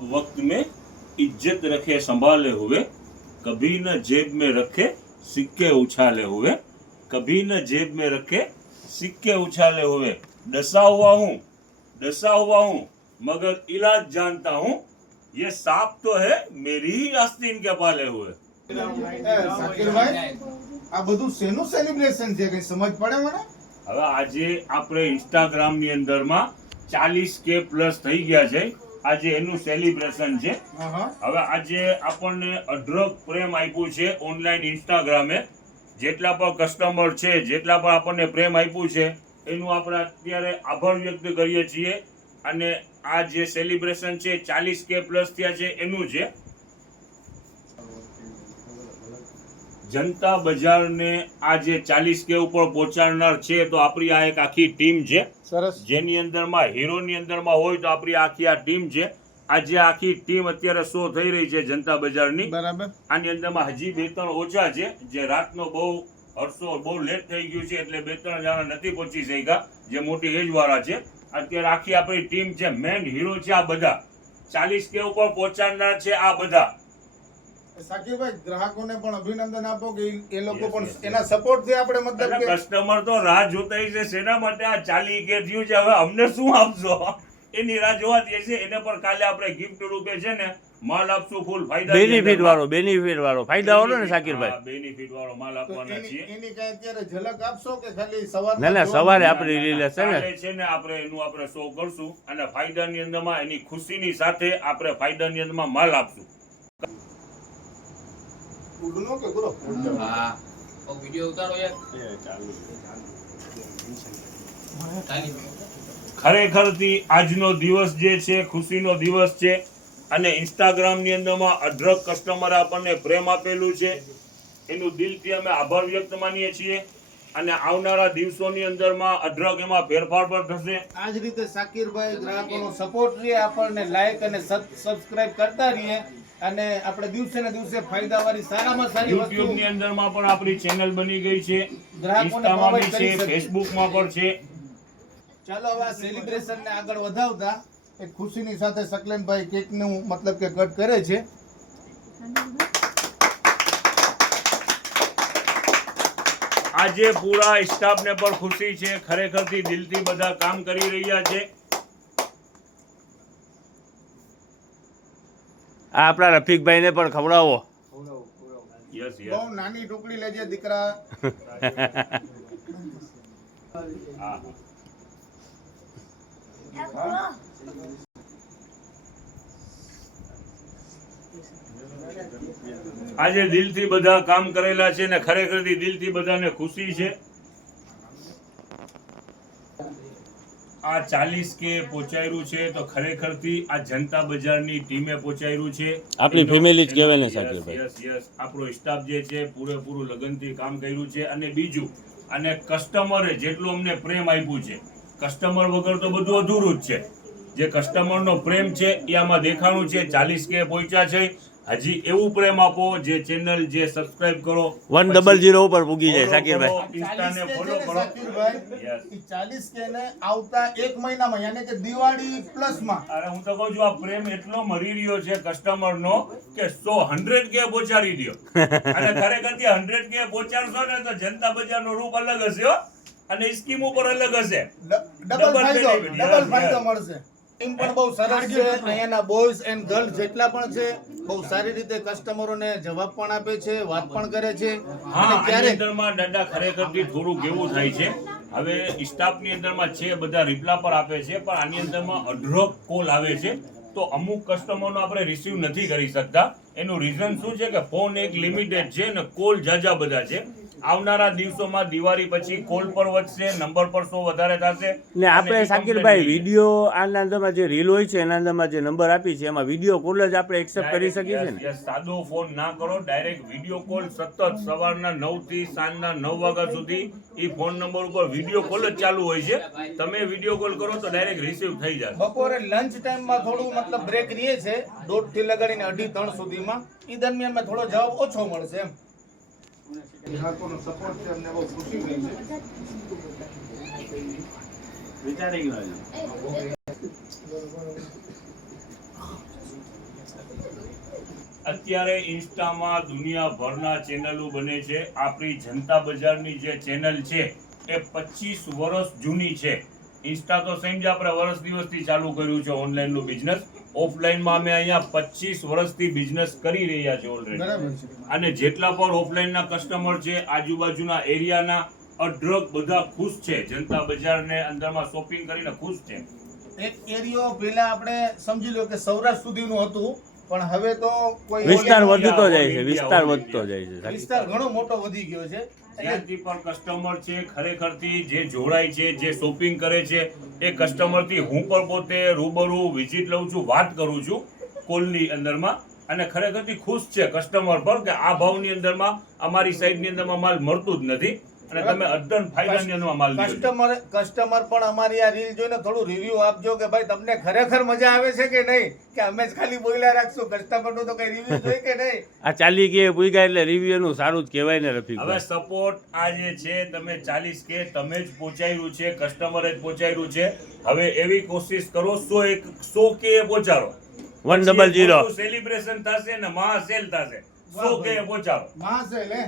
अब वक्त में इज्जत रखे संभाले हुए, कभी न जेब में रखे सिक्के उछाले हुए, कभी न जेब में रखे सिक्के उछाले हुए। डसा हुआ हूँ मगर इलाज जानता हूँ, ये सांप तो है मेरी ही आस्तीन के पाले हुए। સાકિરભાઈ, આ બધું શેનું સેલિબ્રેશન છે, કઈ સમજ પડે મને? હવે આજે આપણે ઇન્સ્ટાગ્રામ ની અંદરમાં 40K પ્લસ થઈ ગયા છે, આજે એનું સેલિબ્રેશન છે। હવે આજે આપણને અઢળક પ્રેમ આપ્યું છે ઓનલાઈન ઇન્સ્ટાગ્રામે, જેટલા પણ કસ્ટમર છે, જેટલા પણ આપણને પ્રેમ આપ્યું છે એનું આપણે અત્યારે આભાર વ્યક્ત કરીએ છીએ। અને આ જે સેલિબ્રેશન છે 40K પ્લસ થયા છે એનું છે। જનતા બજારને આ જે 40K ઉપર પહોંચાડનાર છે તો આપણી આ એક આખી ટીમ છે, જેની અંદરમાં હીરોની અંદરમાં હોય તો આપણી આખી આ ટીમ છે। આજે આખી ટીમ અત્યારે શો થઈ રહી છે જનતા બજારની, બરાબર। આની અંદરમાં હજી 2-3 ઓછા છે, જે રાતનો બહુ બહુ લેટ થઈ ગયું છે એટલે 2-3 જણા નથી પહોંચી શક્યા, જે મોટી એજ વાળા છે। અત્યારે આખી આપણી ટીમ છે, મેન હીરો છે આ બધા, 40K ઉપર પહોંચાડનાર છે આ બધા। સાકિરભાઈ, ગ્રાહકોને પણ અભિનંદન આપો કે એ લોકો પણ એના સપોર્ટ થી આપણે મતલબ કે કસ્ટમર તો રાહ જોતા છે શેના માટે આ 40K થયું છે, હવે અમને શું આપશો એની રાહ જોવાતી છે। એને પણ કાલે આપણે ગિફ્ટ રૂપે છે ને માલ આપશું, ફૂલ ફાયદા બેનિફિટ વાળો ફાયદા વાળો ને શાકિરભાઈ, બેનિફિટ વાળો માલ આપવાના છીએ। એની કઈ અત્યારે ઝલક આપશો કે ખાલી સવારે? ના સવારે આપણે રિલીઝ છે ને છે ને આપણે એનું આપણે શો કરશું અને ફાયદાની અંદરમાં એની ખુશીની સાથે આપણે ફાયદાની અંદરમાં માલ આપશું। ઉડનો કે ગુરો? હા, ઓ વિડિયો ઉતારો યાર। ખરેખરથી આજનો દિવસ જે છે ખુશીનો દિવસ છે અને ઇન્સ્ટાગ્રામની અંદરમાં અઢળક કસ્ટમર આપણને પ્રેમ આપેલું છે, એનું દિલથી અમે આભાર વ્યક્ત માનીએ છીએ। અને આવનારા દિવસોની અંદરમાં અઢળક એમાં ફેરફાર પણ થશે। આ જ રીતે સાકિરભાઈ ગ્રાહકોનો સપોર્ટ રહે, આપણને લાઈક અને સબસ્ક્રાઇબ કરતા રહીએ અને આપણે દિવસે ને દિવસે ફાયદાવાળી સારામાં સારી વસ્તુ YouTube ની અંદરમાં પણ આપણી ચેનલ બની ગઈ છે, ગ્રાહકોને ઇન્સ્ટામાં provide બી કરી છે, શકીએ। ફેસબુકમાં પણ છે। ચાલો હવે આ સેલિબ્રેશનને આગળ વધાવતા એક ખુશીની સાથે સકલેનભાઈ કેકનું મતલબ કે કટ કરે છે। આજે પૂરા સ્ટાફને પણ ખુશી છે, ખરેખરથી દિલથી બધા કામ કરી રહ્યા છે। આ આપણા રફીકભાઈને પણ ખવડાવો। યસ બહુ નાની ટુકડી લેજે દીકરા। આજે દિલથી બધા કામ કરેલા છે ને ખરેખરથી દિલથી બધાને ખુશી છે। આ 40K પહોંચાડ્યું છે તો ખરેખરથી આ જનતા બજારની ટીમે પહોંચાડ્યું છે, આપણી ફેમિલી જ કહેવાય ને શાકિરભાઈ। યસ આપણો સ્ટાફ જે છે પૂરેપૂરું લગનથી કામ કર્યું છે। અને બીજું, અને કસ્ટમરે જેટલું અમને પ્રેમ આપ્યું છે, કસ્ટમર વગર તો બધું અધૂરું જ છે। જે કસ્ટમરનો પ્રેમ છે એ આમાં દેખાણું છે, 40K પહોંચ્યા છે। હજી એવું પ્રેમ આપો જે ચેનલ જે સબસ્ક્રાઇબ કરો 100 ઉપર પૂગી જાય શાકિરભાઈ। ઇન્સ્ટાને ફોલો કરો। Yes. 40K ને આવતા એક મહિનામાં યાની કે દિવાળી પ્લસમાં અરે હું તો કહું છું આ પ્રેમ એટલો મરી રહ્યો છે કસ્ટમરનો કે 100-100K પહોંચાડી દ્યો। અને ખરેખરથી 100K પહોંચાડશો ને તો જનતા બજારનો રૂપ અલગ હશે હો, અને સ્કીમ ઉપર અલગ હશે, ડબલ benefit. ફાયદો Yes. મળશે। ટીમ પણ બહુ સરસ છે, અહીંયાના બોયઝ એન્ડ ગર્લ્સ જેટલા પણ છે બહુ સારી રીતે કસ્ટમરોને જવાબ પણ આપે છે, વાત પણ કરે છે। હા, અને આની ક્યારેક અંદરમાં દાદા ખરેખરથી થોડું કેવું થાય છે, હવે સ્ટાફની અંદરમાં છે બધા રિપ્લા પર આપે છે, પણ આની અંદરમાં અઢળક કોલ આવે છે તો અમુક કસ્ટમરનો આપણે રિસીવ નથી કરી શકતા। એનું રીઝન શું છે કે ફોન એક લિમિટેડ છે ને કોલ જાજા બધા છે। આવનારા દિવસોમાં દિવાળી પછી કોલ પર વધશે, નંબર પર શો વધારે થશે। ને આપણે શાકિરભાઈ વિડીયો આના અંદરમાં જે રીલ હોય છે એના અંદરમાં જે નંબર આપી છે એમાં વિડીયો કોલ જ આપણે એક્સેપ્ટ કરી શકીએ છીએ ને? Yes, સાદો ફોન ના કરો, ડાયરેક્ટ વિડીયો કોલ સતત સવારના 9 થી સાંજના 9 વાગ્યા સુધી એ ફોન નંબર ઉપર વિડીયો કોલ જ ચાલુ હોય છે। તમે વિડીયો કોલ કરો તો ડાયરેક્ટ રિસીવ થઈ જશે। બપોરે લંચ ટાઈમમાં થોડું મતલબ બ્રેક રહે છે 1:30 થી લગાડીને 2:30-3 સુધીમાં, એ દરમિયાનમાં થોડો જવાબ ઓછો મળશે એમ। ગ્રાહકોનો સપોર્ટ છે, અમને બહુ ખુશી થઈ છે। વિચારી ગયો અત્યારે ઇન્સ્ટામાં દુનિયાભરના ચેનલો બને છે. આપણી જનતા બજારની જે ચેનલ છે એ 25 વર્ષ જૂની છે. ઇન્સ્ટા તો સમજ આપણે વર્ષ દિવસથી ચાલુ કર્યું છે ઓનલાઈનનું બિઝનેસ. ઓફલાઈનમાં અમે અહીંયા 25 વર્ષથી બિઝનેસ કરી રહ્યા છે ઓલરેડી. બરાબર છે. અને જેટલા પણ ઓફલાઈનના કસ્ટમર છે આજુબાજુના એરિયાના અઢળક બધા ખુશ છે. જનતા બજારને અંદરમાં શોપિંગ કરીને ખુશ છે. એક એરિયો પેલા આપણે સમજી લો કે સૌરાષ્ટ્ર સુધીનું હતું, પણ હવે તો કોઈ વિસ્તાર ઓલ વધતો જાય છે, ઇન્ડિયા, વિસ્તાર ઓલ વધતો જાય છે. વિસ્તાર ઘણો મોટો વધી ગયો છે. એટલે જ્યાંથી પણ કસ્ટમર છે ખરેખરથી જે જોડાય છે, જે શોપિંગ કરે છે, એ કસ્ટમરથી હું પણ પોતે રૂબરૂ વિઝિટ લઉં છું, વાત કરું છું કોલની અંદરમાં, અને ખરેખરથી ખુશ છે કસ્ટમર પર કે આ ભાવની અંદરમાં અમારી સાઈડની અંદરમાં માલ મળતું જ નથી અને તમે અડધન ફાયદાની અંદરમાં માલ દો છો. કસ્ટમર પણ અમારી આ રીલ જોઈને થોડું રિવ્યુ આપજો કે ભાઈ તમને ખરેખર મજા આવે છે કે નહીં, કે અમે જ ખાલી બોલ્યા રાખશું. કસ્ટમરનું તો કઈ રિવ્યુ જોઈએ કે નહીં. આ 40 કે પૂગ્યા એટલે રિવ્યુ નું સારું જ કહેવાય ને રફીક. હવે સપોર્ટ આ જે છે તમે 40 કે તમે જ પહોંચાડ્યું છે, કસ્ટમરે જ પહોંચાડ્યું છે. હવે એવી કોશિશ કરો 100 કે પહોંચાડો. 100 સેલિબ્રેશન થશે ને મહા સેલ થશે. 100 કે પહોંચાડો. મહાસેલ હે